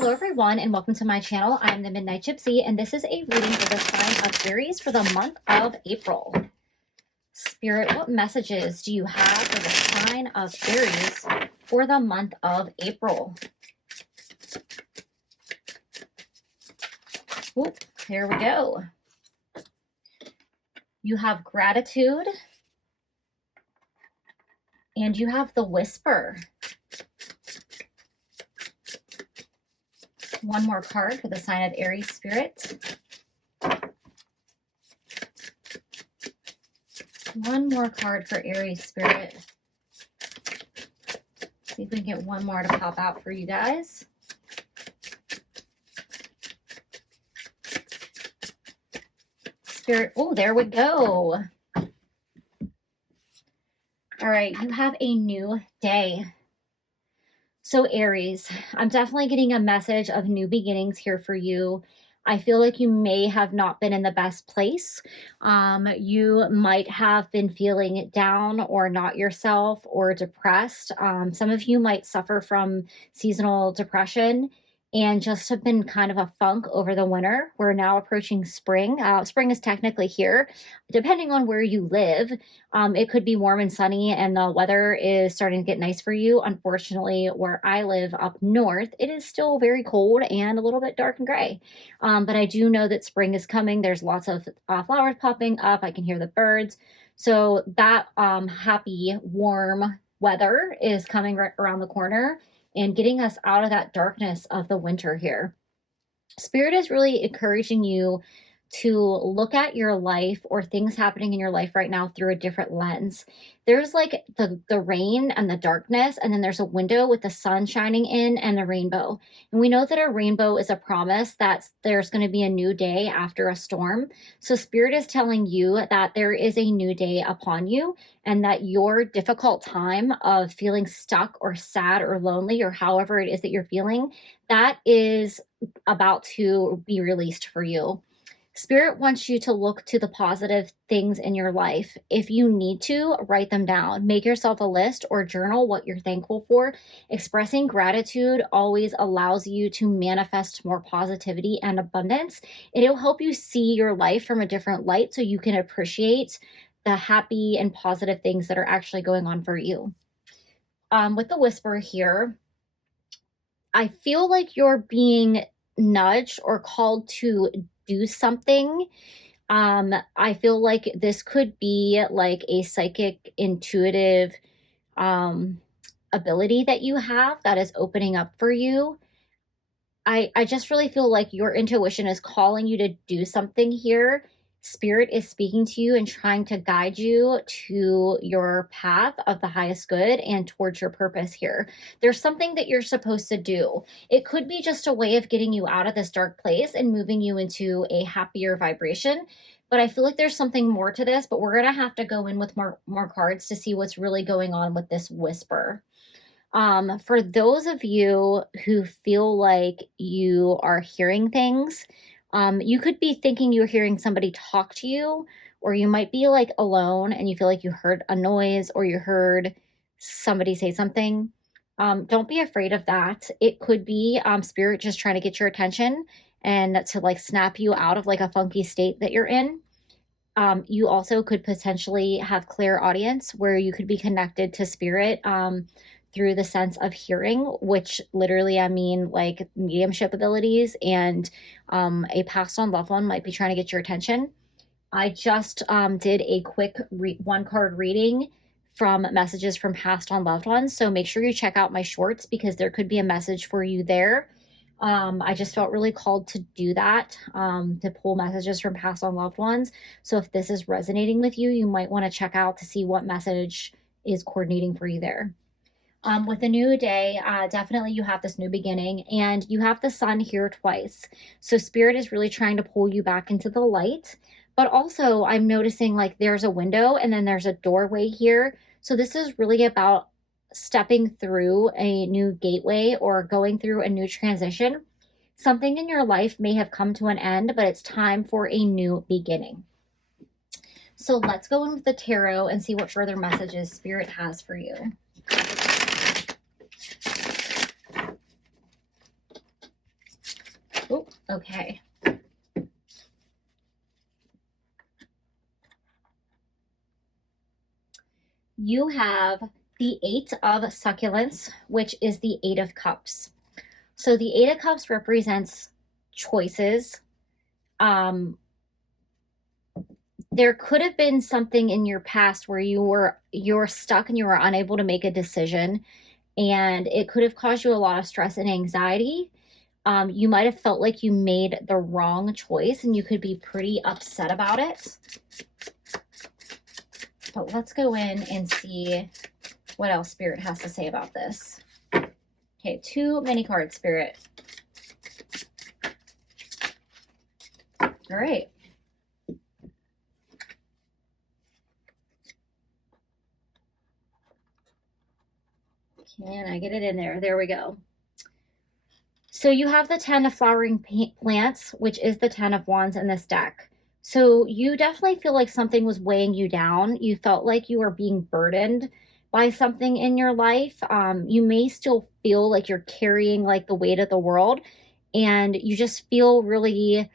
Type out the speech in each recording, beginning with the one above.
Hello everyone and welcome to my channel. I'm the Midnight Gypsy and this is a reading for the sign of Aries for the month of April. Spirit, what messages do you have for the sign of Aries for the month of April? Oop, here we go. You have gratitude and you have the whisper. One more card for the sign of Aries, Spirit. One more card for Aries, Spirit. See if we can get one more to pop out for you guys. Spirit, oh, there we go. All right, you have a new day. So Aries, I'm definitely getting a message of new beginnings here for you. I feel like you may have not been in the best place. You might have been feeling down or not yourself or depressed. Some of you might suffer from seasonal depression and just have been kind of a funk over the winter. We're now approaching spring. Spring is technically here. Depending on where you live, it could be warm and sunny and the weather is starting to get nice for you. Unfortunately, where I live up north, it is still very cold and a little bit dark and gray. But I do know that spring is coming. There's lots of flowers popping up. I can hear the birds. So that happy, warm weather is coming right around the corner and getting us out of that darkness of the winter here. Spirit is really encouraging you to look at your life or things happening in your life right now through a different lens. There's like the rain and the darkness, and then there's a window with the sun shining in and the rainbow. And we know that a rainbow is a promise that there's going to be a new day after a storm. So Spirit is telling you that there is a new day upon you and that your difficult time of feeling stuck or sad or lonely or however it is that you're feeling, that is about to be released for you. Spirit wants you to look to the positive things in your life. If you need to, write them down. Make yourself a list or journal what you're thankful for. Expressing gratitude always allows you to manifest more positivity and abundance. It'll help you see your life from a different light so you can appreciate the happy and positive things that are actually going on for you. With the whisper here, I feel like you're being nudged or called to do something. I feel like this could be like a psychic, intuitive ability that you have that is opening up for you. I just really feel like your intuition is calling you to do something here. Spirit is speaking to you and trying to guide you to your path of the highest good and towards your purpose here. There's something that you're supposed to do. It could be just a way of getting you out of this dark place and moving you into a happier vibration. But I feel like there's something more to this, but we're going to have to go in with more cards to see what's really going on with this whisper. For those of you who feel like you are hearing things, you could be thinking you're hearing somebody talk to you, or you might be like alone and you feel like you heard a noise or you heard somebody say something. Don't be afraid of that. It could be Spirit just trying to get your attention and to like snap you out of like a funky state that you're in. You also could potentially have clairaudience where you could be connected to Spirit through the sense of hearing, which literally I mean like mediumship abilities, and a passed on loved one might be trying to get your attention. I just did a quick one card reading from messages from passed on loved ones. So make sure you check out my shorts because there could be a message for you there. I just felt really called to do that, to pull messages from passed on loved ones. So if this is resonating with you, you might want to check out to see what message is coordinating for you there. With a new day, definitely you have this new beginning and you have the sun here twice. So Spirit is really trying to pull you back into the light. But also I'm noticing like there's a window and then there's a doorway here. So this is really about stepping through a new gateway or going through a new transition. Something in your life may have come to an end, but it's time for a new beginning. So let's go in with the tarot and see what further messages Spirit has for you. Okay. You have the Eight of Succulents, which is the Eight of Cups. So the Eight of Cups represents choices. There could have been something in your past where you're stuck and you were unable to make a decision, and it could have caused you a lot of stress and anxiety. You might have felt like you made the wrong choice and you could be pretty upset about it. But let's go in and see what else Spirit has to say about this. Okay, 2 mini cards, Spirit. All right. Can I get it in there? There we go. So you have the 10 of flowering plants, which is the 10 of wands in this deck. So you definitely feel like something was weighing you down. You felt like you were being burdened by something in your life. You may still feel like you're carrying like the weight of the world, and you just feel really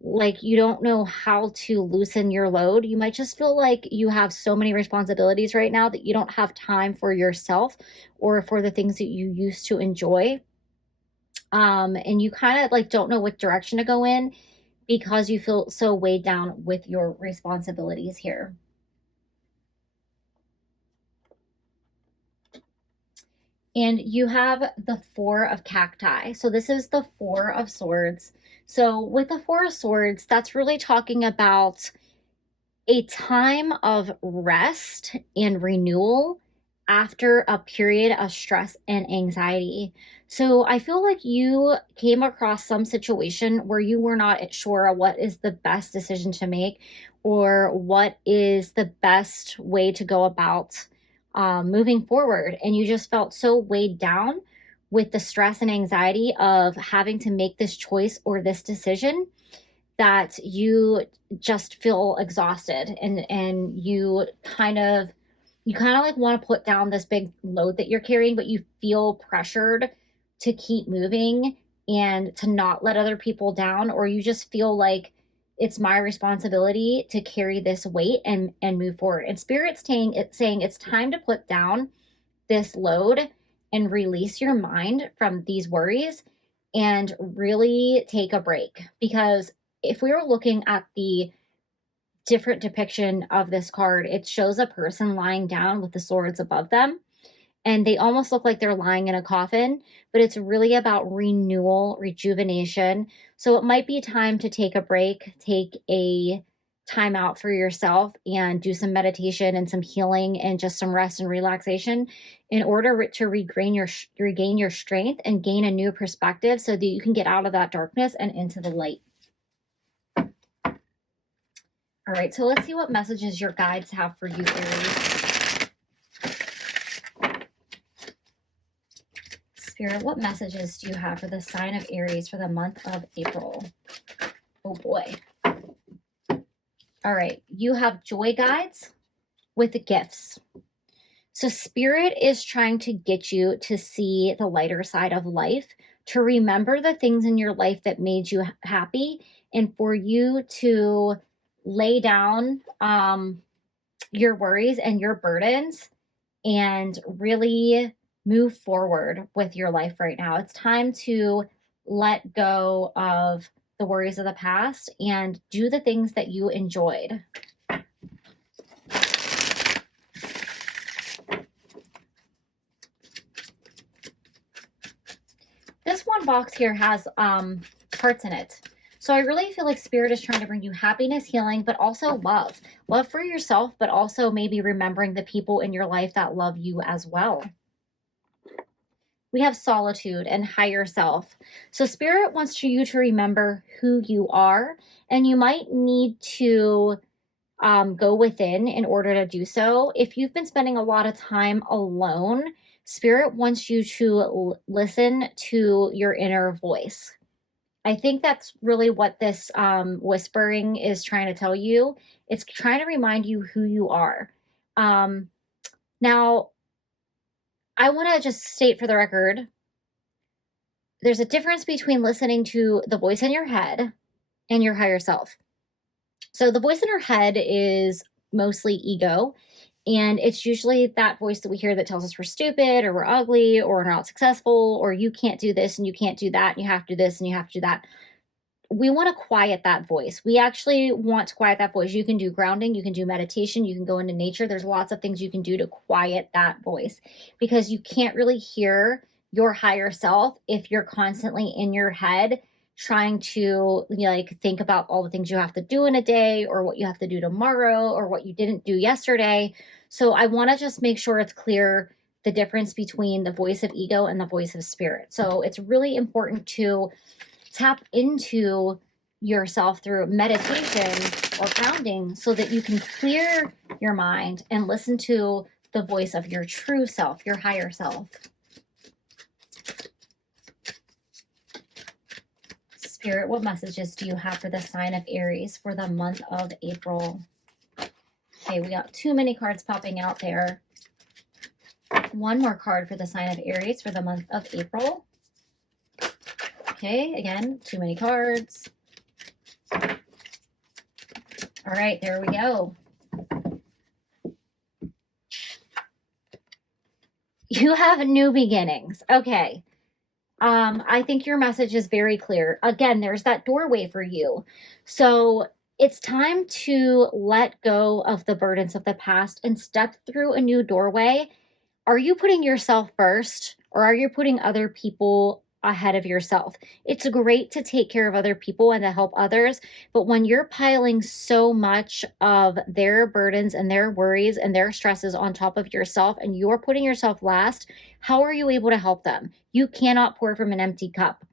like you don't know how to loosen your load. You might just feel like you have so many responsibilities right now that you don't have time for yourself or for the things that you used to enjoy. And you kind of like don't know what direction to go in because you feel so weighed down with your responsibilities here. And you have the Four of Cacti. So this is the Four of Swords. So with the Four of Swords, that's really talking about a time of rest and renewal after a period of stress and anxiety. So I feel like you came across some situation where you were not sure what is the best decision to make or what is the best way to go about moving forward. And you just felt so weighed down with the stress and anxiety of having to make this choice or this decision that you just feel exhausted, and you kind of like want to put down this big load that you're carrying, but you feel pressured to keep moving and to not let other people down, or you just feel like it's my responsibility to carry this weight and move forward. And Spirit's saying it's time to put down this load and release your mind from these worries and really take a break. Because if we were looking at the different depiction of this card, it shows a person lying down with the swords above them, and they almost look like they're lying in a coffin, but it's really about renewal, rejuvenation. So it might be time to take a break, take a time out for yourself and do some meditation and some healing and just some rest and relaxation in order to regain your strength and gain a new perspective so that you can get out of that darkness and into the light. All right, so let's see what messages your guides have for you, Aries. Spirit, what messages do you have for the sign of Aries for the month of April? Oh boy. All right, you have joy guides with the gifts. So Spirit is trying to get you to see the lighter side of life, to remember the things in your life that made you happy, and for you to lay down your worries and your burdens and really move forward with your life right now. It's time to let go of the worries of the past and do the things that you enjoyed. This one box here has hearts in it. So I really feel like Spirit is trying to bring you happiness, healing, but also love. Love for yourself, but also maybe remembering the people in your life that love you as well. We have solitude and higher self. So Spirit wants you to remember who you are, and you might need to go within in order to do so. If you've been spending a lot of time alone, Spirit wants you to listen to your inner voice. I think that's really what this whispering is trying to tell you. It's trying to remind you who you are. Now, I want to just state for the record, there's a difference between listening to the voice in your head and your higher self. So the voice in our head is mostly ego. And it's usually that voice that we hear that tells us we're stupid or we're ugly or we're not successful or you can't do this and you can't do that and you have to do this and you have to do that. We want to quiet that voice. We actually want to quiet that voice. You can do grounding, you can do meditation, you can go into nature. There's lots of things you can do to quiet that voice because you can't really hear your higher self if you're constantly in your head trying to like think about all the things you have to do in a day or what you have to do tomorrow or what you didn't do yesterday. So I want to just make sure it's clear the difference between the voice of ego and the voice of spirit. So it's really important to tap into yourself through meditation or grounding so that you can clear your mind and listen to the voice of your true self, your higher self. Spirit, what messages do you have for the sign of Aries for the month of April? Okay, we got too many cards popping out there. One more card for the sign of Aries for the month of April. Okay, again, too many cards. All right, there we go. You have new beginnings. Okay. I think your message is very clear. Again, there's that doorway for you. So it's time to let go of the burdens of the past and step through a new doorway. Are you putting yourself first or are you putting other people ahead of yourself? It's great to take care of other people and to help others, but when you're piling so much of their burdens and their worries and their stresses on top of yourself and you're putting yourself last, how are you able to help them? You cannot pour from an empty cup.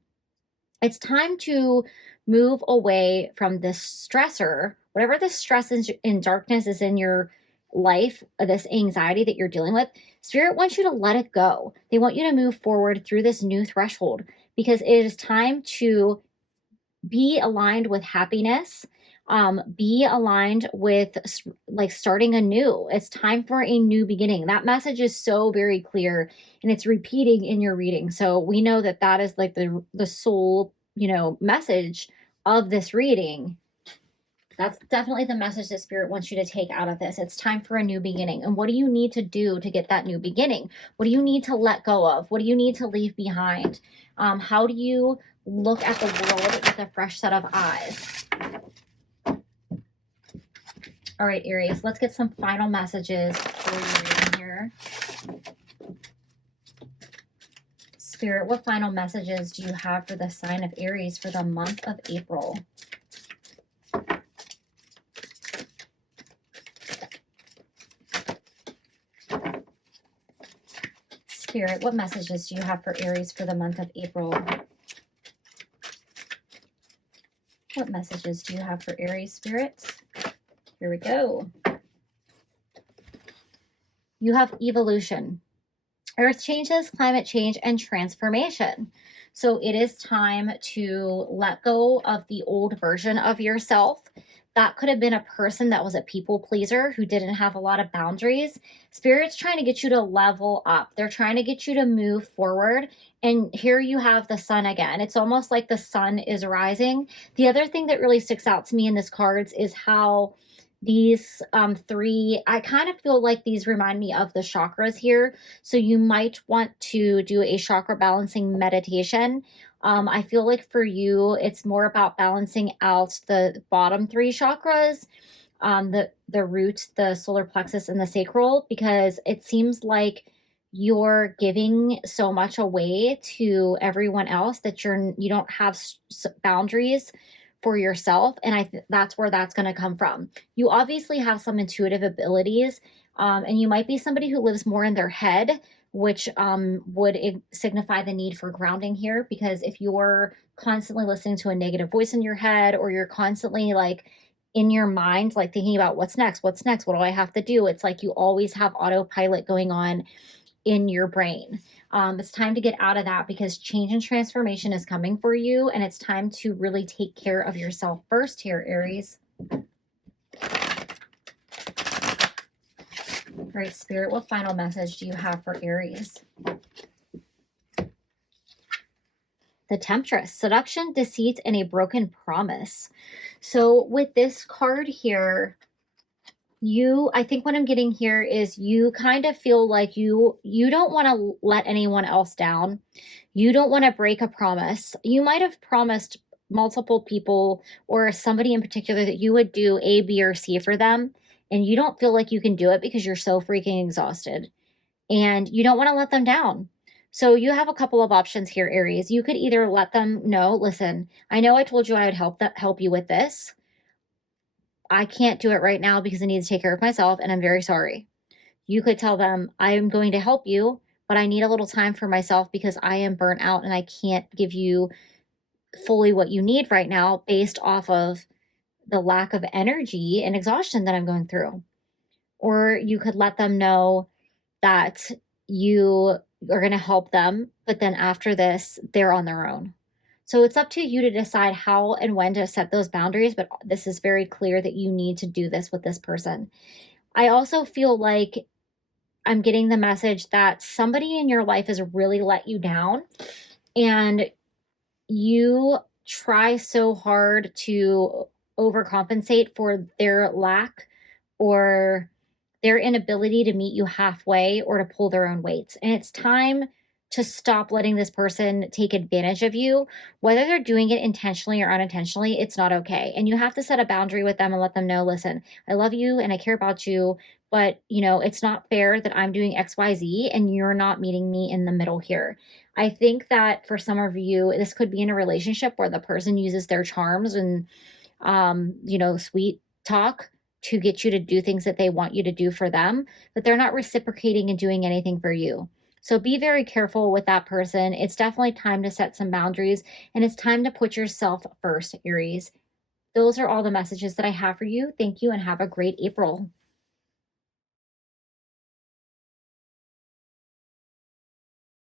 It's time to move away from this stressor, whatever the stress and darkness is in your life, this anxiety that you're dealing with. Spirit wants you to let it go. They want you to move forward through this new threshold because it is time to be aligned with happiness, be aligned with like starting anew. It's time for a new beginning. That message is so very clear and it's repeating in your reading. So we know that that is like the soul, message of this reading. That's definitely the message that Spirit wants you to take out of this. It's time for a new beginning. And what do you need to do to get that new beginning? What do you need to let go of? What do you need to leave behind? How do you look at the world with a fresh set of eyes? All right, Aries, let's get some final messages for you here. Spirit, what final messages do you have for the sign of Aries for the month of April? Spirit, what messages do you have for Aries for the month of April? What messages do you have for Aries, Spirit? Here we go. You have evolution, earth changes, climate change, and transformation. So it is time to let go of the old version of yourself. That could have been a person that was a people pleaser who didn't have a lot of boundaries. Spirit's trying to get you to level up. They're trying to get you to move forward. And here you have the sun again. It's almost like the sun is rising. The other thing that really sticks out to me in this cards is how these three, I kind of feel like these remind me of the chakras here. So you might want to do a chakra balancing meditation. I feel like for you, it's more about balancing out the bottom three chakras, the root, the solar plexus, and the sacral, because it seems like you're giving so much away to everyone else that you don't have boundaries for yourself. And that's where that's going to come from. You obviously have some intuitive abilities, and you might be somebody who lives more in their head, which would signify the need for grounding here, because if you're constantly listening to a negative voice in your head, or you're constantly like in your mind, like thinking about what's next, what do I have to do? It's like you always have autopilot going on in your brain. It's time to get out of that because change and transformation is coming for you, and it's time to really take care of yourself first here, Aries. All right, Spirit, what final message do you have for Aries? The Temptress, seduction, deceit, and a broken promise. So with this card here, I think what I'm getting here is you kind of feel like you don't want to let anyone else down. You don't want to break a promise. You might have promised multiple people or somebody in particular that you would do A, B, or C for them, and you don't feel like you can do it because you're so freaking exhausted and you don't want to let them down. So you have a couple of options here, Aries. You could either let them know, listen, I know I told you I would help you with this. I can't do it right now because I need to take care of myself and I'm very sorry. You could tell them, I'm going to help you, but I need a little time for myself because I am burnt out and I can't give you fully what you need right now based off of the lack of energy and exhaustion that I'm going through. Or you could let them know that you are going to help them, but then after this, they're on their own. So it's up to you to decide how and when to set those boundaries, but this is very clear that you need to do this with this person. I also feel like I'm getting the message that somebody in your life has really let you down and you try so hard to overcompensate for their lack or their inability to meet you halfway or to pull their own weight. And it's time to stop letting this person take advantage of you. Whether they're doing it intentionally or unintentionally, it's not okay. And you have to set a boundary with them and let them know, listen, I love you and I care about you, but it's not fair that I'm doing XYZ and you're not meeting me in the middle here. I think that for some of you, this could be in a relationship where the person uses their charms and sweet talk to get you to do things that they want you to do for them, but they're not reciprocating and doing anything for you. So be very careful with that person. It's definitely time to set some boundaries and it's time to put yourself first, Aries. Those are all the messages that I have for you. Thank you and have a great April.